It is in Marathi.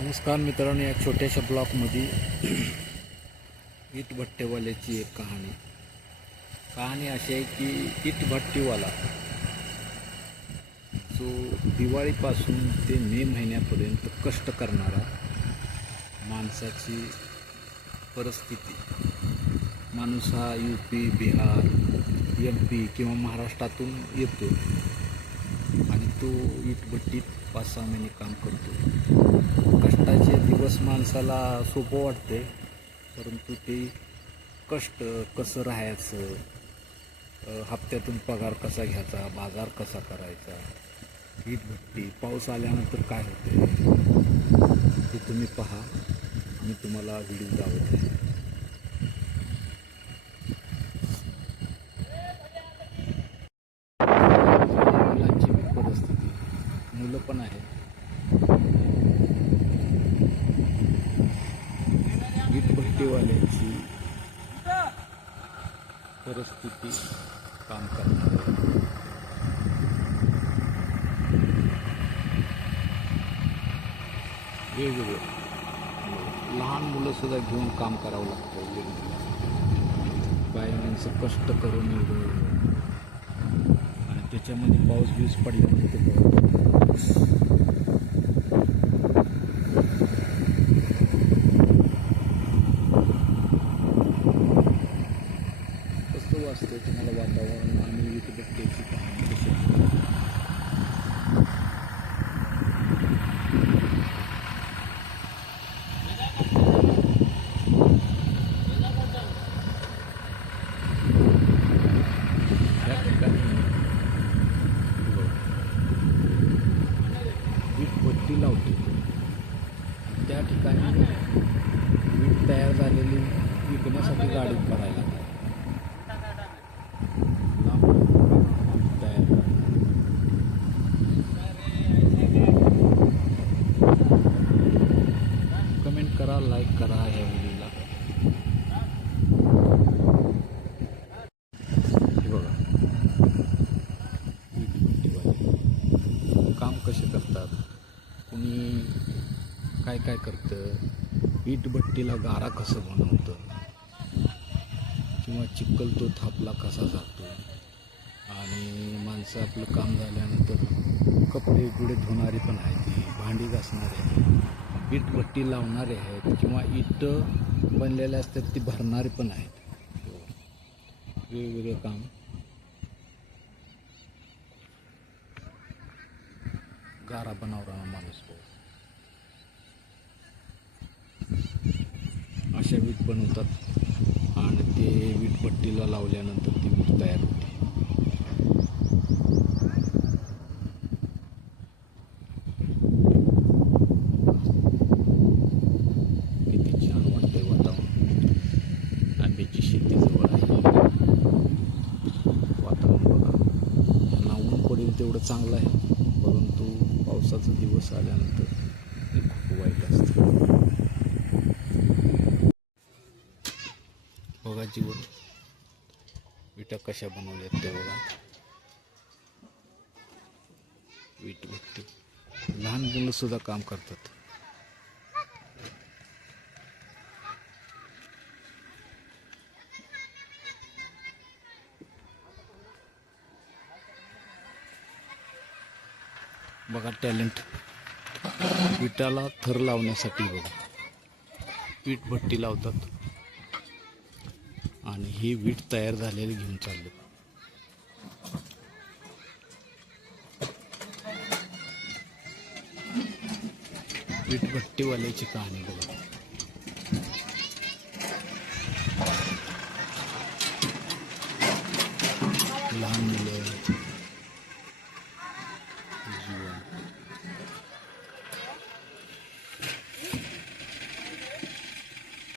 नमस्कार मित्रांनो, या छोट्याशा ब्लॉकमध्ये इटभट्टेवाल्याची एक कहाणी अशी आहे की इटभट्टीवाला जो दिवाळीपासून ते मे महिन्यापर्यंत कष्ट करणारा माणसाची परिस्थिती. माणूस हा UP, बिहार, MP किंवा महाराष्ट्रातून येतो आणि तो इटभट्टीत 5-6 महिने काम करतो. कष्टाचे दिवस माणसाला सोपं वाटते, परंतु ते कष्ट कसं राहायचं, हप्त्यातून पगार कसा घ्यायचा, बाजार कसा करायचा, इटभट्टी पाऊस आल्यानंतर काय होते ते तुम्ही पहा. मी तुम्हाला व्हिडिओ दाखवत आहे. मुलांची परिस्थिती, मुलं पण आहेत. इटभट्टीवाल्याची परिस्थिती काम करणार वेगवेगळं लहान मुलं सुद्धा घेऊन काम करावं लागतं. बाय माणसं कष्ट करून एवढं, आणि त्याच्यामध्ये पाऊस बिऊस पडल्यानंतर कसं वाचतं तुम्हाला वातावरण आणि इटभट्टीची कहाणी कशी आहे. या ठिकाणी इटभट्टी लावते, त्या ठिकाणी वीट तयार झालेली विकण्यासाठी गाडी करायला तयार करणार. कमेंट करा, लाईक करा या व्हिडिओला. हे बघा इटभट्टीवाले काम कसे करतात, कुणी काय काय करतं, इटभट्टीला गारा कसं बनवतं किंवा चिखल तो थापला कसा जातो, आणि माणसं आपलं काम झाल्यानंतर कपडे बिडे धुणारे पण आहेत, भांडी घासणारे आहेत, इटभट्टी लावणारे आहेत, किंवा इट बनलेले असतात ती भरणारे पण आहेत. वेगवेगळं काम. गारा बनवणारा माणूस अशा वीट बनवतात आणि ते वीटभट्टीला लावल्यानंतर ती वीट तयार होते. किती छान वाटतंय वातावरण. आंब्याची शेती जवळ आहे. वातावरण बघा. यांना ऊन पडेल तेवढं चांगलं आहे, परंतु पावसाचा दिवस आल्यानंतर हे खूप वाईट असतं. बघा जीवन, विटा कशा बनवल्यात ते बघा. इटभट्टी लहान मुलं सुद्धा काम करतात. बघा टॅलेंट. विटाला थर लावण्यासाठी बघा इटभट्टी लावतात आणि ही वीट तयार झालेली घेऊन चालले. इटभट्टीवाल्याची कहाणी बघा. लहान मुलं